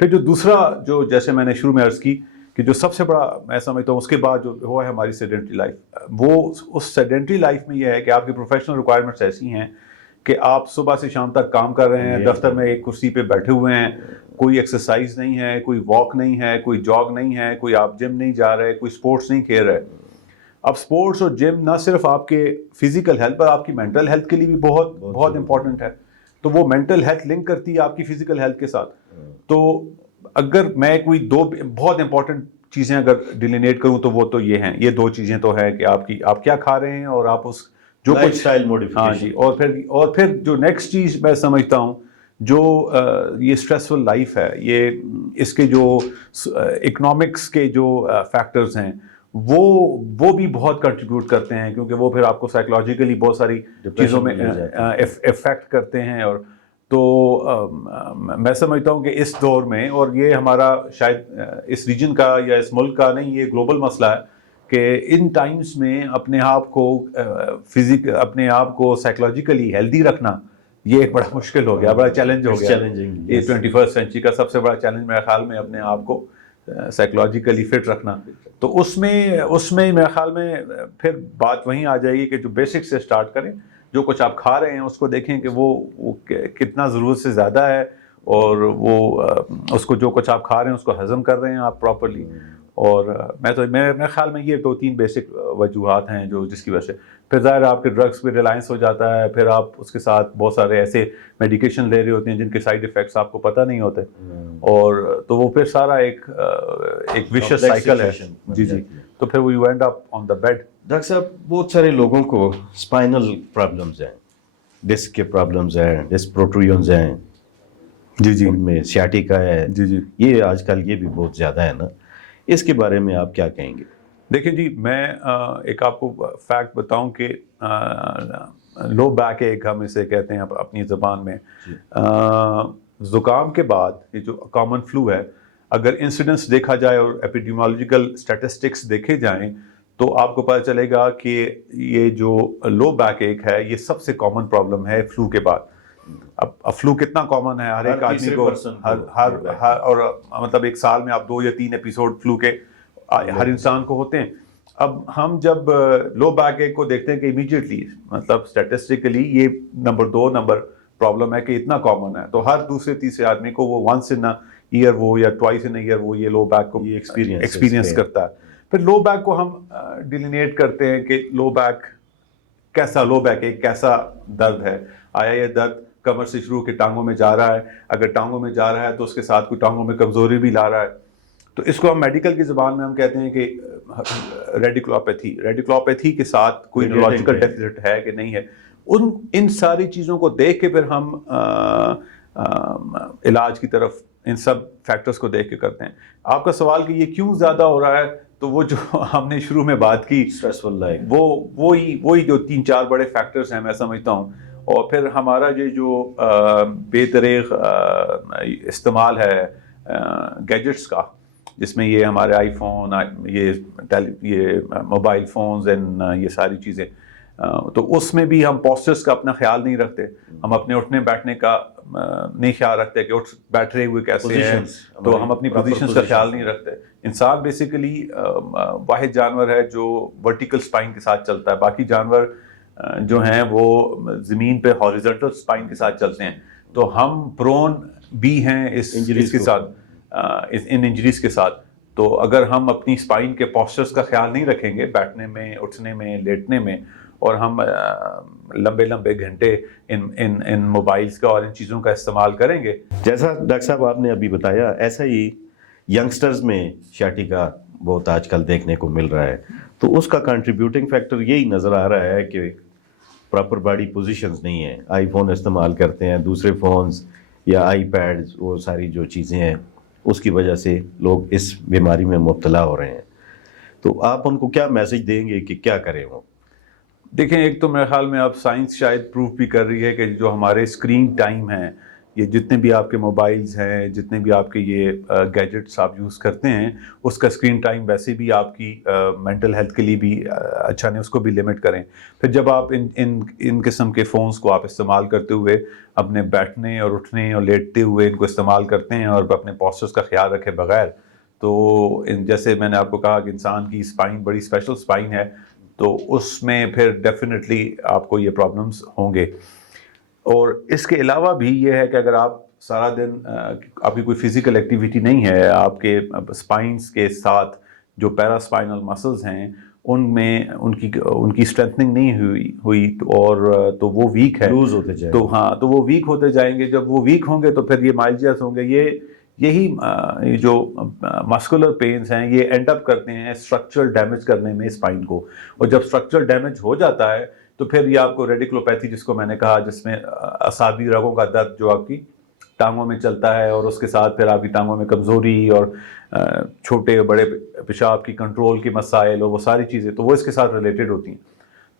پھر جو دوسرا جو جیسے میں نے شروع میں عرض کی کہ جو سب سے بڑا میں سمجھتا ہوں اس کے بعد جو ہوا ہے ہماری سیڈنٹری لائف, وہ اس سیڈنٹری لائف میں یہ ہے کہ آپ کی پروفیشنل ریکوائرمنٹس ایسی ہیں کہ آپ صبح سے شام تک کام کر رہے ہیں, دفتر میں ایک کرسی پہ بیٹھے ہوئے ہیں, کوئی ایکسرسائز نہیں ہے, کوئی واک نہیں ہے, کوئی جاگ نہیں ہے, کوئی آپ جم نہیں جا رہے, کوئی سپورٹس نہیں کھیل رہے. اب سپورٹس اور جم نہ صرف آپ کے فزیکل ہیلتھ پر, آپ کی مینٹل ہیلتھ کے لیے بھی بہت امپورٹنٹ ہے. تو وہ مینٹل ہیلتھ لنک کرتی ہے آپ کی فزیکل ہیلتھ کے ساتھ. تو اگر میں کوئی دو بہت امپورٹنٹ چیزیں اگر ڈیلینیٹ کروں تو وہ تو یہ ہیں, یہ دو چیزیں تو ہیں کہ آپ کیا کھا رہے ہیں اور آپ اس جو کچھ اسٹائل موڈیفیکیشن. اور پھر جو نیکسٹ چیز میں سمجھتا ہوں جو یہ اسٹریسفل لائف ہے, یہ اس کے جو اکنامکس کے جو فیکٹرز ہیں وہ بھی بہت کنٹریبیوٹ کرتے ہیں, کیونکہ وہ پھر آپ کو سائیکولوجیکلی بہت ساری چیزوں میں افیکٹ کرتے ہیں. اور تو میں سمجھتا ہوں کہ اس دور میں, اور یہ ہمارا شاید اس ریجن کا یا اس ملک کا نہیں, یہ گلوبل مسئلہ ہے کہ ان ٹائمز میں اپنے آپ کو سائیکولوجیکلی ہیلدی رکھنا یہ ایک بڑا مشکل ہو گیا, بڑا چیلنج ہو گیا. یہ 21st سینچری کا سب سے بڑا چیلنج میرے خیال میں اپنے آپ کو سائیکولوجیکلی فٹ رکھنا. تو اس میں میرے خیال میں پھر بات وہیں آ جائے گی کہ جو بیسک سے سٹارٹ کریں, جو کچھ آپ کھا رہے ہیں اس کو دیکھیں کہ وہ کتنا ضرورت سے زیادہ ہے, اور وہ اس کو جو کچھ آپ کھا رہے ہیں اس کو ہضم کر رہے ہیں آپ پراپرلی. اور میرے خیال میں یہ 2-3 بیسک وجوہات ہیں جو جس کی وجہ سے پھر ظاہر آپ کے ڈرگس پہ ریلائنس ہو جاتا ہے. پھر آپ اس کے ساتھ بہت سارے ایسے میڈیکیشن لے رہے ہوتے ہیں جن کے سائیڈ ایفیکٹس آپ کو پتہ نہیں ہوتے, اور تو وہ پھر سارا ایک ویشس سائیکل ہے. جی تو پھر وہ you end up on the bed. Doctor صاحب, بہت سارے لوگوں کو اسپائنل پرابلمز ہیں, ڈسک کے پرابلمز ہیں, ڈسک پروٹریونز ہیں, جی ان میں سیاٹیکا ہے. جی یہ آج کل یہ بھی بہت زیادہ ہے نا, اس کے بارے میں آپ کیا کہیں گے؟ دیکھیں جی, میں ایک آپ کو فیکٹ بتاؤں کہ لو بیک ایک ہم اسے کہتے ہیں اپنی زبان میں. زکام کے بعد یہ جو کامن فلو ہے, اگر انسیڈنس دیکھا جائے اور ایپیڈیمیولوجیکل اسٹیٹسٹکس دیکھے جائیں تو آپ کو پتہ چلے گا کہ یہ جو لو بیک ایک ہے یہ سب سے کامن پرابلم ہے فلو کے بعد. اب فلو کتنا کامن ہے, ہر ایک آدمی کو, اور مطلب ایک سال میں آپ 2 یا 3 ایپیسوڈ فلو کے ہر انسان کو ہوتے ہیں. اب ہم جب لو بیک ایک کو دیکھتے ہیں کہ امیڈیٹلی مطلب اسٹیٹسٹیکلی یہ نمبر 2 پرابلم ہے کہ اتنا کامن ہے, تو ہر دوسرے تیسرے آدمی کو وہ ونس ان ایئر وہ یا ٹوائس ان ایئر وہ یہ لو بیک کو ایکسپیرینس کرتا ہے. پھر لو بیک کو ہم ڈیلینیٹ کرتے ہیں کہ لو بیک ایک کیسا درد ہے. آیا یہ درد کمر سے شروع کے ٹانگوں میں جا رہا ہے, اگر ٹانگوں میں جا رہا ہے تو اس کے ساتھ کوئی ٹانگوں میں کمزوری بھی لا رہا ہے, تو اس کو ہم میڈیکل کی زبان میں ہم کہتے ہیں کہ ریڈیکولوپیتھی کے ساتھ کوئی نیورولوجیکل ڈیفیسٹ ہے کہ نہیں ہے. ان ساری چیزوں کو دیکھ کے پھر ہم علاج کی طرف ان سب فیکٹرز کو دیکھ کے کرتے ہیں. آپ کا سوال کہ یہ کیوں زیادہ ہو رہا ہے, تو وہ جو ہم نے شروع میں بات کی اسٹریسفل لائف, وہی جو 3-4 بڑے فیکٹرز ہیں میں سمجھتا ہوں. اور پھر ہمارا یہ جو بے دریغ استعمال ہے گیجٹس کا, جس میں یہ ہمارے آئی فون, یہ موبائل فونز اینڈ یہ ساری چیزیں, تو اس میں بھی ہم پوسچرز کا اپنا خیال نہیں رکھتے. ہم اپنے اٹھنے بیٹھنے کا نہیں خیال رکھتے کہ بیٹھ رہے ہوئے کیسے ہیں, تو ہم اپنی پوزیشنز کا خیال نہیں رکھتے. انسان بیسیکلی واحد جانور ہے جو ورٹیکل سپائن کے ساتھ چلتا ہے. باقی جانور جو ہیں وہ زمین پہ ہاریزونٹل سپائن کے ساتھ چلتے ہیں. تو ہم پرون بھی ہیں اس کے ساتھ, ان انجریز کے ساتھ. تو اگر ہم اپنی سپائن کے پوسچرز کا خیال نہیں رکھیں گے بیٹھنے میں, اٹھنے میں, لیٹنے میں, اور ہم لمبے گھنٹے ان موبائلز کا اور ان چیزوں کا استعمال کریں گے, جیسا ڈاکٹر صاحب آپ نے ابھی بتایا, ایسا ہی ینگسٹرز میں سیاٹیکا بہت آج کل دیکھنے کو مل رہا ہے. تو اس کا کنٹریبیوٹنگ فیکٹر یہی نظر آ رہا ہے کہ پراپر باڈی پوزیشنز نہیں ہیں, آئی فون استعمال کرتے ہیں, دوسرے فونز یا آئی پیڈز, وہ ساری جو چیزیں ہیں اس کی وجہ سے لوگ اس بیماری میں مبتلا ہو رہے ہیں. تو آپ ان کو کیا میسج دیں گے کہ کیا کریں وہ؟ دیکھیں, ایک تو میرے خیال میں اب سائنس شاید پروف بھی کر رہی ہے کہ جو ہمارے اسکرین ٹائم ہے یہ جتنے بھی آپ کے موبائلز ہیں, جتنے بھی آپ کے یہ گیجٹس آپ یوز کرتے ہیں, اس کا اسکرین ٹائم ویسے بھی آپ کی مینٹل ہیلتھ کے لیے بھی اچھا نہیں, اس کو بھی لمٹ کریں. پھر جب آپ ان قسم کے فونز کو آپ استعمال کرتے ہوئے اپنے بیٹھنے اور اٹھنے اور لیٹتے ہوئے ان کو استعمال کرتے ہیں اور اپنے پوسچرز کا خیال رکھے بغیر, تو جیسے میں نے آپ کو کہا کہ انسان کی اسپائن بڑی اسپیشل اسپائن ہے, تو اس میں پھر ڈیفینیٹلی آپ کو یہ پرابلمس ہوں گے. اور اس کے علاوہ بھی یہ ہے کہ اگر آپ سارا دن آپ کی کوئی فزیکل ایکٹیویٹی نہیں ہے, آپ کے اسپائنس کے ساتھ جو پیرا اسپائنل مسلز ہیں ان میں ان کی اسٹرینتھنگ نہیں ہوئی اور تو وہ ویک ہے, لوز ہوتے جائیں. تو ہاں, تو وہ ویک ہوتے جائیں گے. جب وہ ویک ہوں گے تو پھر یہ مائلجیاس ہوں گے. یہی جو مسکولر پینز ہیں یہ اینڈ اپ کرتے ہیں اسٹرکچرل ڈیمیج کرنے میں اسپائن کو, اور جب اسٹرکچرل ڈیمیج ہو جاتا ہے تو پھر یہ آپ کو ریڈیکولوپیتھی, جس کو میں نے کہا, جس میں اعصابی رگوں کا درد جو آپ کی ٹانگوں میں چلتا ہے, اور اس کے ساتھ پھر آپ کی ٹانگوں میں کمزوری اور چھوٹے بڑے پیشاب کی کنٹرول کے مسائل اور وہ ساری چیزیں, تو وہ اس کے ساتھ ریلیٹڈ ہوتی ہیں.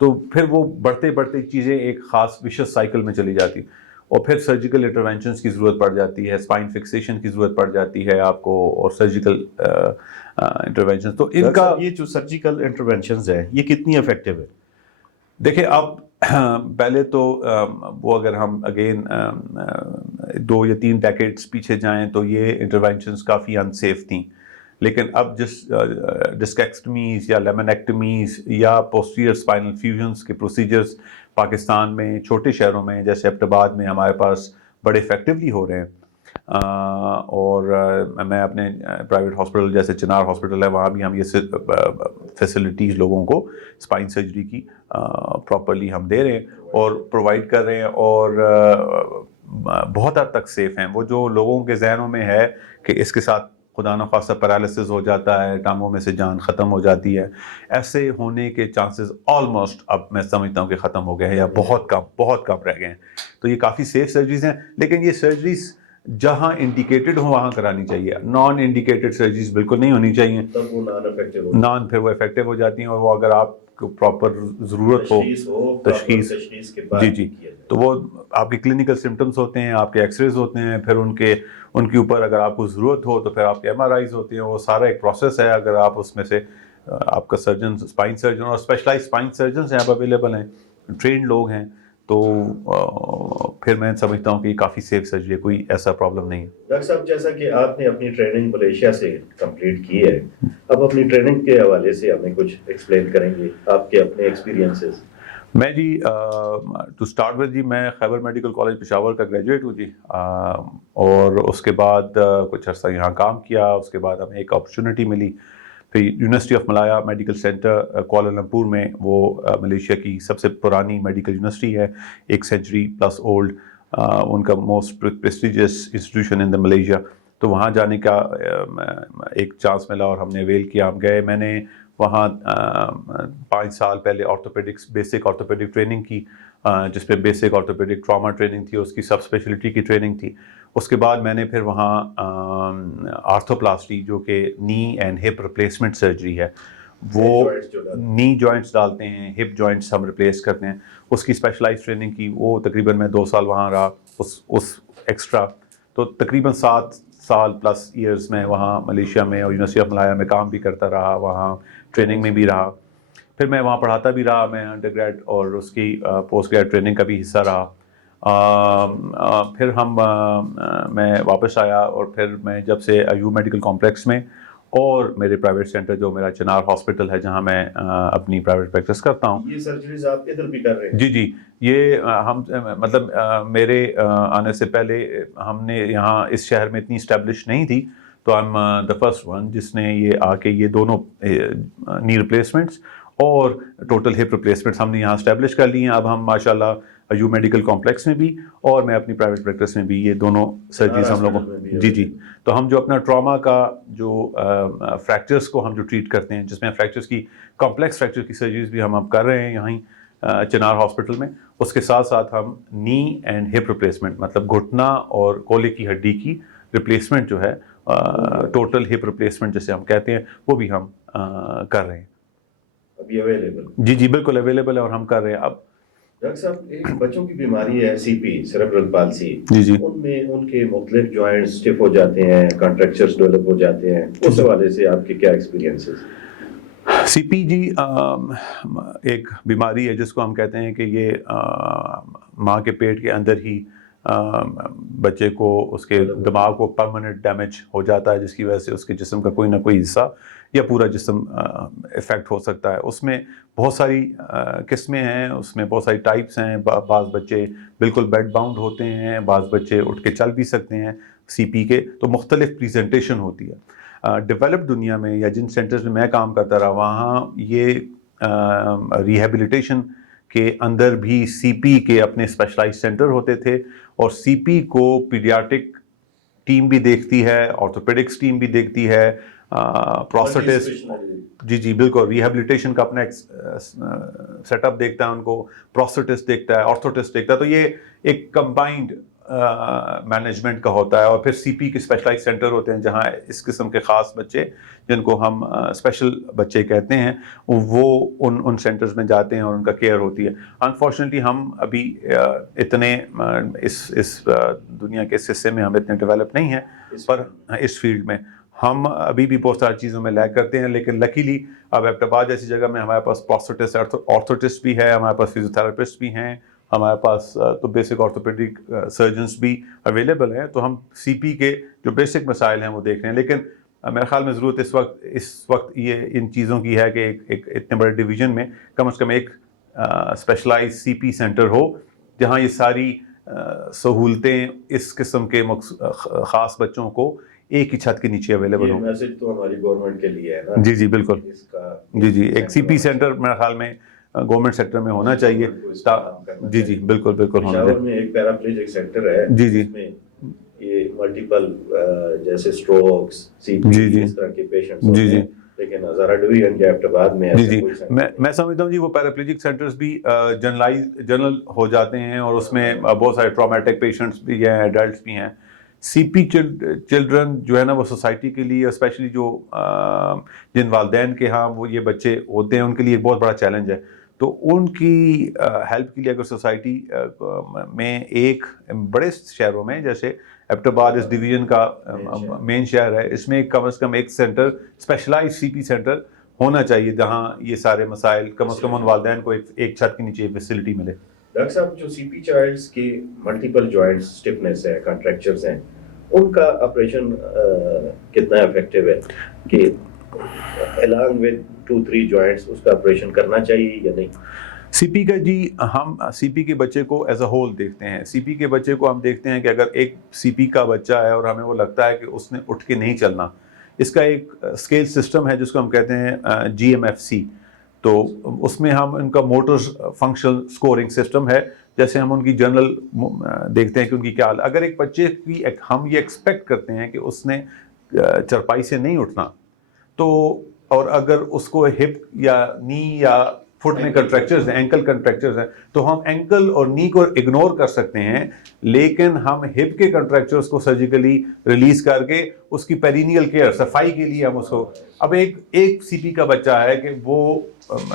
تو پھر وہ بڑھتے بڑھتے چیزیں ایک خاص ویشس سائیکل میں چلی جاتی, اور پھر سرجیکل انٹرونشنز کی ضرورت پڑ جاتی ہے, اسپائن فکسیشن کی ضرورت پڑ جاتی ہے آپ کو, اور سرجیکل انٹرونشنز. تو ان کا یہ جو سرجیکل انٹرونشنز ہیں یہ کتنی افیکٹو ہے؟ دیکھیں اب پہلے تو وہ اگر ہم اگین 2 یا 3 ڈیکیڈز پیچھے جائیں تو یہ انٹرونشنز کافی انسیف تھیں, لیکن اب جس ڈسکیکٹمیز یا لیمنیکٹمیز یا پوسٹیریئر اسپائنل فیوژنز کے پروسیجرز پاکستان میں چھوٹے شہروں میں جیسے ایبٹ آباد میں ہمارے پاس بڑے افیکٹولی ہو رہے ہیں. اور میں اپنے پرائیویٹ ہاسپٹل جیسے چنار ہاسپٹل ہے, وہاں بھی ہم یہ فیسلٹیز لوگوں کو اسپائن سرجری کی پراپرلی ہم دے رہے ہیں اور پرووائڈ کر رہے ہیں, اور بہت حد تک سیف ہیں. وہ جو لوگوں کے ذہنوں میں ہے کہ اس کے ساتھ خدا نخواستہ پیرالسس ہو جاتا ہے, ٹانگوں میں سے جان ختم ہو جاتی ہے, ایسے ہونے کے چانسز آلموسٹ اب میں سمجھتا ہوں کہ ختم ہو گئے ہیں یا بہت کم رہ گئے ہیں. تو یہ کافی سیف سرجریز ہیں, لیکن یہ سرجریز جہاں انڈیکیٹڈ ہوں وہاں کرانی چاہیے. نان انڈیکیٹڈ سرجریز بالکل نہیں ہونی چاہیے, تب وہ نان افیکٹو پھر وہ افیکٹو ہو جاتی ہیں. اور وہ اگر آپ کو پراپر ضرورت ہو تشخیص جی تو وہ آپ کے کلینکل سمٹمز ہوتے ہیں, آپ کے ایکس ریز ہوتے ہیں, پھر ان کے اوپر اگر آپ کو ضرورت ہو تو پھر آپ کے ایم آر آئیز ہوتے ہیں. وہ سارا ایک پروسیس ہے. اگر آپ اس میں سے آپ کا سرجن, اسپائن سرجن اور اسپیشلائز اسپائن سرجنز ہیں آپ اویلیبل ہیں, ٹرینڈ لوگ ہیں, تو پھر میں سمجھتا ہوں کہ یہ کافی سیف سرجری ہے, کوئی ایسا پرابلم نہیں ہے. ڈاکٹر صاحب جیسا کہ آپ نے اپنی ٹریننگ ملیشیا سے کمپلیٹ کی ہے, اب اپنی ٹریننگ کے حوالے سے ہمیں کچھ ایکسپلین کریں گے, آپ کے اپنے ایکسپیرینسز. میں جی ٹو اسٹارٹ ود جی میں خیبر میڈیکل کالج پشاور کا گریجویٹ ہوں جی, اور اس کے بعد کچھ عرصہ یہاں کام کیا. اس کے بعد ہمیں ایک اپرچونٹی ملی پھر university of Malaya medical centre Kuala Lumpur میں. وہ ملیشیا کی سب سے پرانی میڈیکل یونیورسٹی ہے, 1 سینچری پلس اولڈ, ان کا موسٹ پریسٹیجیس انسٹیٹیوشن ان دا ملیشیا. تو وہاں جانے کا ایک چانس ملا اور ہم نے اویل کیا, ہم گئے. میں نے وہاں 5 سال پہلے آرتھوپیڈکس بیسک آرتھوپیڈک ٹریننگ کی, جس پہ بیسک آرتھوپیڈک ٹراما ٹریننگ تھی, اس کی سب اسپیشلٹی کی ٹریننگ تھی. اس کے بعد میں نے پھر وہاں آرتھوپلاسٹی جو کہ نی اینڈ ہپ ریپلیسمنٹ سرجری ہے, وہ نی جوائنٹس ڈالتے ہیں, ہپ جوائنٹس ہم ریپلیس کرتے ہیں, اس کی اسپیشلائز ٹریننگ کی. وہ تقریباً میں 2 سال وہاں رہا اس ایکسٹرا, تو تقریباً 7 سال پلس ایئرز میں وہاں ملیشیا میں اور یونیورسٹی آف ملایا میں کام بھی کرتا رہا, وہاں ٹریننگ میں بھی رہا. پھر میں وہاں پڑھاتا بھی رہا, میں انڈر گریڈ اور اس کی پوسٹ گریڈ ٹریننگ کا بھی حصہ رہا. پھر میں واپس آیا, اور پھر میں جب سے ایوب میڈیکل کمپلیکس میں اور میرے پرائیویٹ سینٹر جو میرا چنار ہاسپٹل ہے جہاں میں اپنی پرائیویٹ پریکٹس کرتا ہوں. یہ سرجریز آپ ادھر بھی کر رہے ہیں؟ جی یہ ہم مطلب میرے آنے سے پہلے ہم نے یہاں اس شہر میں اتنی اسٹیبلش نہیں تھی, تو ہم دا فرسٹ ون جس نے یہ آ کے یہ دونوں نی ریپلیسمنٹس اور ٹوٹل ہپ ریپلیسمنٹس ہم نے یہاں اسٹیبلش کر لی ہیں. اب ہم ماشاءاللہ ایوب میڈیکل کمپلیکس میں بھی اور میں اپنی پرائیویٹ پریکٹس میں بھی یہ دونوں سرجریز ہم لوگوں جی تو ہم جو اپنا ٹراما کا جو فریکچرز کو ہم جو ٹریٹ کرتے ہیں, جس میں فریکچرز کی کمپلیکس فریکچر کی سرجریز بھی ہم اب کر رہے ہیں یہیں چنار ہاسپٹل میں. اس کے ساتھ ساتھ ہم نی اینڈ ہپ ریپلیسمنٹ مطلب گھٹنا اور کولے کی ہڈی کی ریپلیسمنٹ جو ہے, ٹوٹل ہپ ریپلیسمنٹ جسے ہم کہتے ہیں, وہ بھی ہم کر رہے ہیں. ابھی اویلیبل؟ جی بالکل اویلیبل ہے, اور ہم کر رہے ہیں. اب ڈاکٹر صاحب ایک بچوں کی بیماری ہے سی پی سیریبرل پالسی، جی ان میں ان کے مختلف جوائنٹس اسٹف ہو جاتے ہیں، کانٹریکچرز ڈیولپ ہو جاتے ہیں، اس حوالے سے آپ کے کیا ایکسپیرینسز؟ سی پی جی ایک بیماری ہے جس کو ہم کہتے ہیں کہ یہ ماں کے پیٹ کے اندر ہی بچے کو اس کے دماغ کو پرماننٹ ڈیمیج ہو جاتا ہے، جس کی وجہ سے اس کے جسم کا کوئی نہ کوئی حصہ یا پورا جسم افیکٹ ہو سکتا ہے. اس میں بہت ساری قسمیں ہیں، اس میں بہت ساری ٹائپس ہیں. بعض بچے بالکل بیڈ باؤنڈ ہوتے ہیں، بعض بچے اٹھ کے چل بھی سکتے ہیں سی پی کے. تو مختلف پریزنٹیشن ہوتی ہے. ڈیولپڈ دنیا میں یا جن سینٹرز میں کام کرتا رہا وہاں یہ ریہیبلیٹیشن کے اندر بھی سی پی کے اپنے اسپیشلائز سینٹر ہوتے تھے، اور سی پی کو پیڈیاٹک ٹیم بھی دیکھتی ہے، آرتھوپیڈکس ٹیم بھی دیکھتی ہے، پروسٹسٹ، جی بالکل ریہیبلیٹیشن کا اپنا سیٹ اپ دیکھتا ہے، ان کو پروسٹسٹ دیکھتا ہے، آرتھوٹسٹ دیکھتا ہے. تو یہ ایک کمبائنڈ مینجمنٹ کا ہوتا ہے. اور پھر سی پی کے اسپیشلائز سینٹر ہوتے ہیں جہاں اس قسم کے خاص بچے جن کو ہم اسپیشل بچے کہتے ہیں وہ ان سینٹرز میں جاتے ہیں اور ان کا کیئر ہوتی ہے. انفارچونیٹلی ہم ابھی اتنے اس دنیا کے اس حصے میں ہم اتنے ڈیولپ نہیں ہیں، پر اس فیلڈ میں ہم ابھی بھی بہت ساری چیزوں میں لیگ کرتے ہیں. لیکن لکیلی اب ایبٹ آباد جیسی جگہ میں ہمارے پاس پروسٹسٹ آرتھوٹسٹ بھی ہے، ہمارے پاس فزیوتھراپسٹ بھی ہیں، ہمارے پاس تو بیسک آرتھوپیڈک سرجنس بھی اویلیبل ہیں. تو ہم سی پی کے جو بیسک مسائل ہیں وہ دیکھ رہے ہیں. لیکن میرے خیال میں ضرورت اس وقت یہ ان چیزوں کی ہے کہ ایک اتنے بڑے ڈویژن میں کم از کم ایک اسپیشلائز سی پی سینٹر ہو جہاں یہ ساری سہولتیں اس قسم کے خاص بچوں کو ایک ہی چھت کے نیچے اویلیبل ہوں. میسج تو ہماری گورنمنٹ کے لیے ہے نا. جی بالکل. جی ایک سی پی سینٹر میرے خیال میں گورنمنٹ سیکٹر میں ہونا چاہیے. جی بالکل ہونا چاہیے. میں ایک پیراپلیجک سینٹر ہے جی یہ ملٹیپل جیسے اسٹروکس سی پی اس طرح کے پیشنٹس ہوتے ہیں، لیکن ہزارہ ڈویژن کے ایبٹ آباد میں میں سمجھتا ہوں جی وہ پیراپلیجک سینٹرز بھی جنرل ہو جاتے ہیں، اور اس میں بہت سارے ٹرامیٹک پیشنٹس بھی ہیں، ایڈلٹس بھی ہیں. سی پی چلڈرن جو ہے نا وہ سوسائٹی کے لیے اسپیشلی جو جن والدین کے ہاں وہ یہ بچے ہوتے ہیں ان کے لیے ایک بہت بڑا چیلنج ہے. تو ان کی ہیلپ کے لیے اگر سوسائٹی میں ایک بڑے شہروں میں جیسے ایبٹ آباد اس ڈویژن کا مین شہر ہے، اس میں کم از کم ایک سینٹر اسپیشلائز سی پی سینٹر ہونا چاہیے جہاں یہ سارے مسائل کم از کم ان والدین کو ایک چھت کے نیچے فیسلٹی ملے. ڈاکٹر صاحب جو سی پی چائلڈس کی ملٹیپل جوائنٹس اسٹفنس ہے، کانٹریکچرز ہیں، ان کا آپریشن کتنا افیکٹو ہے کہ along with 2-3 joints اس کا آپریشن کرنا چاہیے یا نہیں؟ سی پی کا جی ہم سی پی کے بچے کو ایز اے ہول دیکھتے ہیں. سی پی کے بچے کو ہم دیکھتے ہیں کہ اگر ایک سی پی کا بچہ ہے اور ہمیں وہ لگتا ہے کہ اس نے اٹھ کے نہیں چلنا، اس کا ایک اسکیل سسٹم ہے جس کو ہم کہتے ہیں GMFC. تو اس میں ہم ان کا موٹر فنکشنل اسکورنگ سسٹم ہے. جیسے ہم ان کی جنرل دیکھتے ہیں کہ ان کی کیا حال. اگر ایک بچے کی ہم یہ ایکسپیکٹ کرتے ہیں کہ اس نے چرپائی سے نہیں اٹھنا، تو اور اگر اس کو ہپ یا نی یا فٹ میں کنٹریکچرز ہیں، اینکل کنٹریکچرز ہیں، تو ہم اینکل اور نی کو اگنور کر سکتے ہیں، لیکن ہم ہپ کے کنٹریکچرز کو سرجیکلی ریلیز کر کے اس کی پیرینیل کیئر صفائی کے لیے ہم اس کو. اب ایک سی پی کا بچہ ہے کہ وہ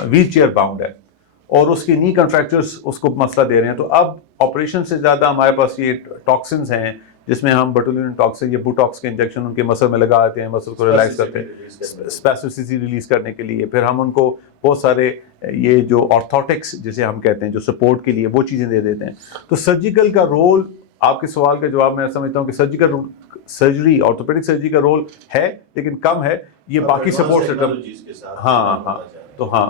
ویل چیئر باؤنڈ ہے اور اس کی نی کنٹریکچرز اس کو مسئلہ دے رہے ہیں. تو اب آپریشن سے زیادہ ہمارے پاس یہ ٹاکسنز ہیں جس میں ہم بوٹولین ٹاکسن یا بوٹاکس کے انجیکشن ان کے مسل میں لگا دیتے ہیں، مسل کو ریلیکس کرتے ہیں اسپیسیفسٹی ریلیز کرنے کے لیے. پھر ہم ان کو بہت سارے یہ جو آرتھوٹکس جسے ہم کہتے ہیں جو سپورٹ کے لیے وہ چیزیں دے دیتے ہیں. تو سرجیکل کا رول، آپ کے سوال کا جواب میں سمجھتا ہوں کہ سرجری آرتھوپیڈک سرجری کا رول ہے لیکن کم ہے. یہ باقی سپورٹ سسٹم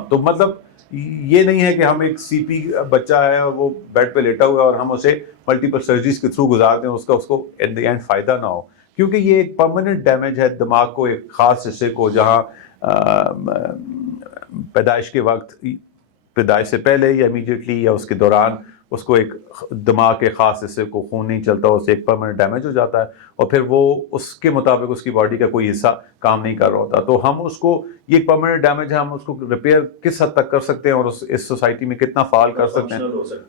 تو مطلب یہ نہیں ہے کہ ہم ایک سی پی بچہ ہے اور وہ بیڈ پہ لیٹا ہوا ہے اور ہم اسے ملٹیپل سرجریز کے تھرو گزارتے ہیں، اس کو ایٹ دی اینڈ فائدہ نہ ہو. کیونکہ یہ ایک پرماننٹ ڈیمیج ہے دماغ کو، ایک خاص حصے کو، جہاں پیدائش کے وقت، پیدائش سے پہلے یا امیڈیٹلی یا اس کے دوران اس کو ایک دماغ کے خاص حصے کو خون نہیں چلتا، اس سے ایک پرماننٹ ڈیمیج ہو جاتا ہے اور پھر وہ اس کے مطابق اس کی باڈی کا کوئی حصہ کام نہیں کر رہا ہوتا. تو ہم اس کو، یہ ایک پرماننٹ ڈیمیج ہے، ہم اس کو ریپیئر کس حد تک کر سکتے ہیں اور اس سوسائٹی میں کتنا فعال کر سکتے ہیں،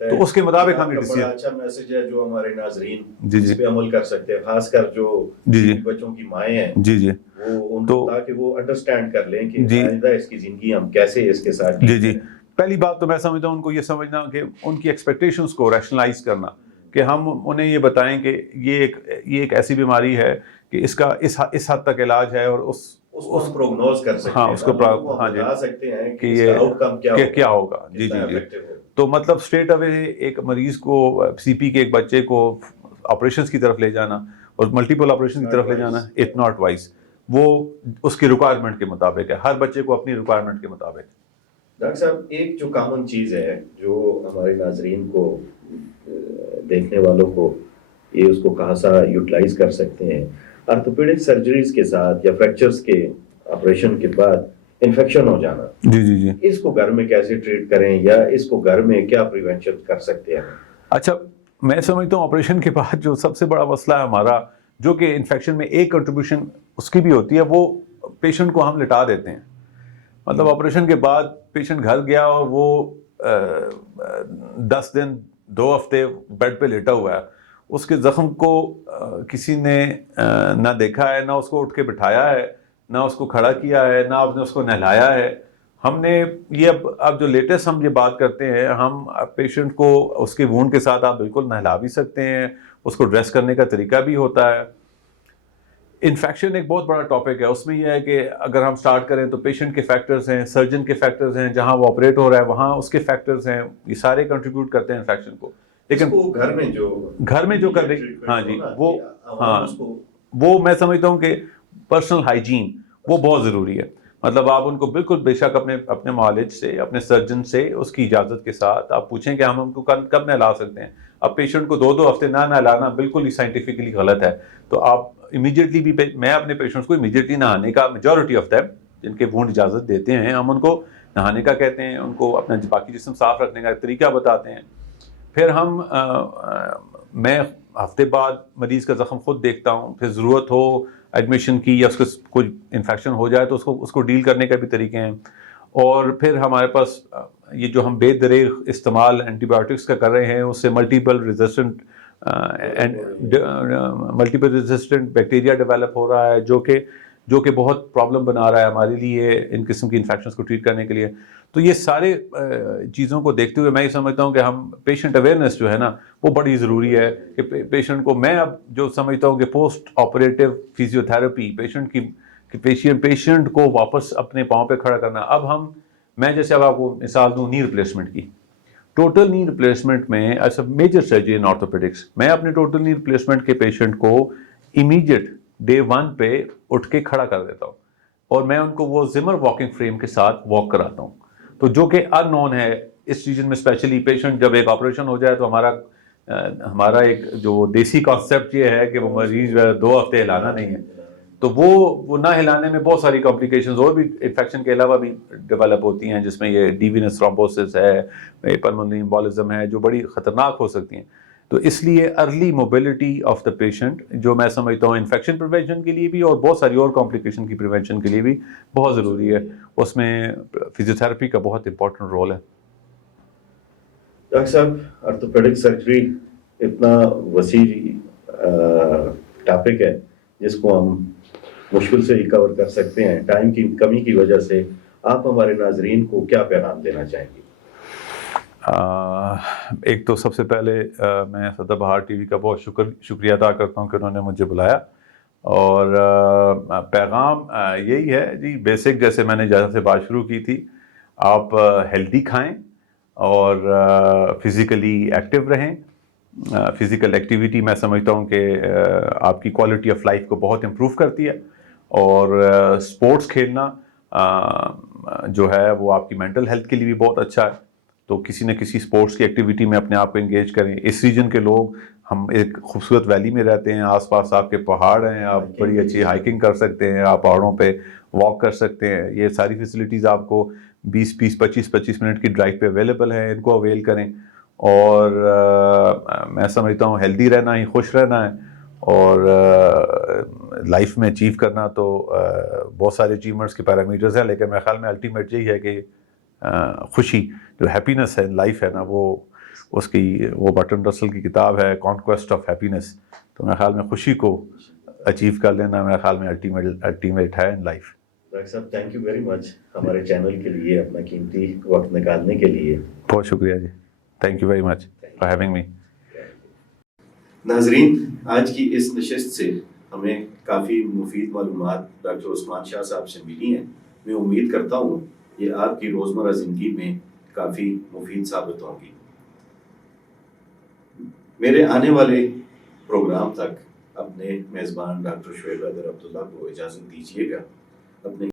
تو اس کے مطابق ہم بڑا اچھا میسج ہے جو ہمارے ناظرین جی اس پہ عمل کر سکتے ہیں، خاص کر جو بچوں کی مائیں ہیں وہ ان کو، تاکہ وہ انڈرسٹینڈ کر لیں کہ آئندہ اس کی زندگی ہم کیسے اس کے ساتھ. جی پہلی بات تو میں سمجھتا ہوں ان کو یہ سمجھنا کہ ان کی ایکسپیکٹیشنس کو ریشنلائز کرنا، کہ ہم انہیں یہ بتائیں کہ یہ ایک ایسی بیماری ہے کہ اس کا اس حد تک علاج ہے، اور اس کو ہم پروگنوز کر سکتے ہیں، ہاں اس کو ہاں جی بتا سکتے ہیں کہ اس کا آؤٹ کم کیا ہوگا. جی جی جی. تو مطلب اسٹریٹ اوے ایک مریض کو سی پی کے ایک بچے کو آپریشنس کی طرف لے جانا اور ملٹیپل آپریشن کی طرف لے جانا، اٹ ناٹ وائز. وہ اس کی ریکوائرمنٹ کے مطابق ہے، ہر بچے کو اپنی ریکوائرمنٹ کے مطابق. ڈاکٹر صاحب ایک جو کامن چیز ہے جو ہمارے ناظرین کو دیکھنے والوں کو یہ اس کو کہاں سا یوٹیلائز کر سکتے ہیں، آرتھوپیڈک سرجریز کے ساتھ یا فریکچرز کے آپریشن کے بعد انفیکشن ہو جانا، جی جی جی، اس کو گھر میں کیسے ٹریٹ کریں یا اس کو گھر میں کیا پریونشن کر سکتے ہیں؟ اچھا، میں سمجھتا ہوں آپریشن کے بعد جو سب سے بڑا مسئلہ ہے ہمارا، جو کہ انفیکشن میں ایک کنٹریبیوشن اس کی بھی ہوتی ہے، وہ پیشنٹ کو ہم لٹا دیتے ہیں. مطلب آپریشن کے بعد پیشنٹ گھر گیا اور وہ 10 دن 2 ہفتے بیڈ پہ لیٹا ہوا ہے، اس کے زخم کو کسی نے نہ دیکھا ہے، نہ اس کو اٹھ کے بٹھایا ہے، نہ اس کو کھڑا کیا ہے، نہ آپ نے اس کو نہلایا ہے. ہم نے یہ اب جو لیٹسٹ ہم یہ بات کرتے ہیں، ہم پیشنٹ کو اس کے وونڈ کے ساتھ آپ بالکل نہلا بھی سکتے ہیں، اس کو ڈریس کرنے کا طریقہ بھی ہوتا ہے. انفیکشن ایک بہت بڑا ٹاپک ہے، اس میں یہ ہے کہ اگر ہم سٹارٹ کریں تو پیشنٹ کے فیکٹرز ہیں، سرجن کے فیکٹرز ہیں، جہاں وہ آپریٹ ہو رہا ہے وہاں اس کے فیکٹرز ہیں، یہ سارے کنٹریبیوٹ کرتے ہیں انفیکشن کو. لیکن گھر میں جو کر رہی، ہاں جی، وہ میں سمجھتا ہوں کہ پرسنل ہائیجین وہ بہت ضروری ہے. مطلب آپ ان کو بالکل بے شک اپنے معالج سے، اپنے سرجن سے اس کی اجازت کے ساتھ آپ پوچھیں کہ ہم کو کب نہلا سکتے ہیں. اب پیشنٹ کو 2 ہفتے نہ نہلانا بالکل ہی سائنٹیفکلی غلط ہے. تو آپ امیڈیٹلی بھی، میں اپنے پیشنٹس کو امیڈیٹلی نہانے کا میجورٹی آف ٹائم جن کے وونڈ اجازت دیتے ہیں ہم ان کو نہانے کا کہتے ہیں، ان کو اپنا باقی جسم صاف رکھنے کا طریقہ بتاتے ہیں. پھر میں ہفتے بعد مریض کا زخم خود دیکھتا ہوں، پھر ضرورت ہو ایڈمیشن کی یا اس کو کوئی انفیکشن ہو جائے تو اس کو ڈیل کرنے کے بھی طریقے ہیں. اور پھر ہمارے پاس یہ جو ہم بے دریغ استعمال اینٹی بایوٹکس کا کر رہے ہیں، اس سے ملٹیپل ریزسٹنٹ بیکٹیریا ڈیولپ ہو رہا ہے، جو کہ بہت پرابلم بنا رہا ہے ہمارے لیے ان قسم کی انفیکشنز کو ٹریٹ کرنے کے لیے. تو یہ سارے چیزوں کو دیکھتے ہوئے میں یہ سمجھتا ہوں کہ ہم پیشنٹ اویئرنیس جو ہے نا وہ بڑی ضروری ہے کہ پیشنٹ کو، میں اب جو سمجھتا ہوں کہ post operative physio therapy patient کو واپس اپنے پاؤں پہ کھڑا کرنا. اب میں جیسے اب آپ کو مثال دوں نی ریپلیسمنٹ کی، ٹوٹل نی ریپلیسمنٹ میں ایسا میجر سرجری ان آرتھوپیڈکس، میں اپنے ٹوٹل نی ریپلیسمنٹ کے پیشنٹ کو امیڈیٹ ڈے 1 پہ اٹھ کے کھڑا کر دیتا ہوں، اور میں ان کو وہ زمر واکنگ فریم کے ساتھ واک کراتا ہوں. تو جو کہ ان نون ہے اس ریجن میں، اسپیشلی پیشنٹ جب ایک آپریشن ہو جائے تو ہمارا ایک جو دیسی کانسیپٹ یہ ہے کہ وہ مریض 2 ہفتے ہلانا نہیں ہے. تو وہ نہ ہلانے میں بہت ساری کمپلیکیشنز اور بھی انفیکشن کے علاوہ بھی ڈیولپ ہوتی ہیں، جس میں یہ ڈی وینس تھرومبوسس ہے، پلمونری امبولزم ہے، جو بڑی خطرناک ہو سکتی ہیں. تو اس لیے early mobility of the patient جو میں سمجھتا ہوں انفیکشن پریونشن کے لیے بھی اور بہت ساری اور کمپلیکیشن کی پریونشن کے لیے بھی بہت ضروری ہے. اس میں فزیو تھراپی کا بہت امپورٹنٹ رول ہے. ڈاکٹر صاحب آرتھوپیڈک سرجری اتنا وسیع ٹاپک ہے جس کو ہم مشکل سے ہی کور کر سکتے ہیں. ٹائم کی کمی کی وجہ سے آپ ہمارے ناظرین کو کیا پیغام دینا چاہیں گے؟ ایک تو سب سے پہلے میں سدا بہار ٹی وی کا بہت شکریہ ادا کرتا ہوں کہ انہوں نے مجھے بلایا. اور پیغام یہی ہے جی، بیسک جیسے میں نے جہاں سے بات شروع کی تھی، آپ ہیلدی کھائیں اور فزیکلی ایکٹیو رہیں. فزیکل ایکٹیویٹی میں سمجھتا ہوں کہ آپ کی کوالٹی آف لائف کو بہت امپروو کرتی ہے، اور اسپورٹس کھیلنا جو ہے وہ آپ کی مینٹل ہیلتھ کے لیے بھی بہت اچھا ہے. تو کسی نہ کسی اسپورٹس کی ایکٹیویٹی میں اپنے آپ کو انگیج کریں. اس ریجن کے لوگ، ہم ایک خوبصورت ویلی میں رہتے ہیں، آس پاس آپ کے پہاڑ ہیں، آپ بڑی اچھی ہائکنگ کر سکتے ہیں، آپ پہاڑوں پہ واک کر سکتے ہیں. یہ ساری فیسلٹیز آپ کو 20-25 منٹ کی ڈرائیو پہ اویلیبل ہیں، ان کو اویل کریں. اور میں سمجھتا ہوں ہیلدی رہنا ہی خوش رہنا ہے، اور لائف میں اچیو کرنا تو بہت سارے اچیومنٹس کے پیرامیٹرز ہیں، لیکن میرے خیال میں الٹیمیٹ یہی ہے کہ خوشی، جو ہیپینس ہے لائف ہے نا، اس کی وہ برٹن رسل کی کتاب ہے کانکویسٹ آف ہیپینس. تو میرے خیال میں خوشی کو اچیو کر لینا میرے خیال میں الٹیمیٹ ہے ان لائف. ڈاکٹر صاحب تھینک یو ویری مچ ہمارے چینل کے لیے اپنا قیمتی وقت نکالنے کے لیے. بہت شکریہ جی. Thank you very much for having me. ناظرین، آج کی اس نشست سے ہمیں کافی مفید معلومات ڈاکٹر عثمان شاہ صاحب سے ملی ہیں. میں امید کرتا ہوں یہ آپ کی روزمرہ زندگی میں کافی مفید ثابت ہوں گی. میرے آنے والے پروگرام تک اپنے میزبان ڈاکٹر شعیب حیدر عبداللہ کو اجازت دیجیے گا. اپنے